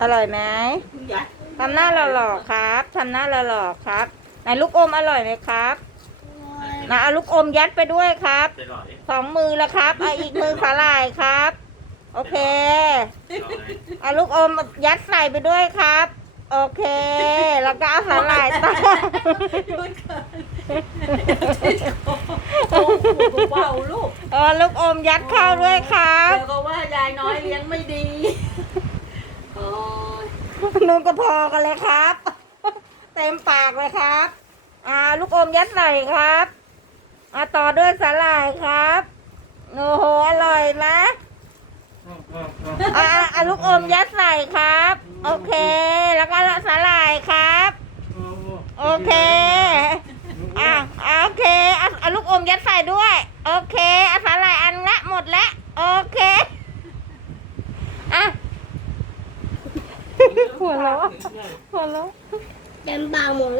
อร่อยไหมยัดทำหน้าหล่อๆครับทำหน้าหล่อๆครับไหนลูกอมอร่อยไหมครับนะเอาลูกอมยัดไปด้วยครับไปหน่อยดิสองมือแล้วครับเอาอีกมือขาลายครับ โอเคเอาไงเอาลูกอมยัดใส่ไปด้วยครับ โอเค แล้วก็เอาสาหร่ายต่อยุ่นเกินโอ้โหเบาลูกเออลูกอมยัดเข้าด้วยครับเดี๋ยวก็ว่ายายน้อยเลี้ยงไม่ดีโอ้ย นุ่นก็พอกันเลยครับ เต็มปากเลยครับ อ่า ลูกอมยัดใส่ครับ อ่าต่อด้วยสาหร่ายครับโอ้โหอร่อยนะอ่าอ่าลูกอมยัดใส่ครับ โอเค แล้วก็สาหร่ายครับ โอเค อะอะโอเคอาเอาลูกอมยัดใส่ด้วย โอเคเอาสาหร่ายอันละหมดแล้ว โอเค อะ หัวเราะหัวเราะเต็มบางหมด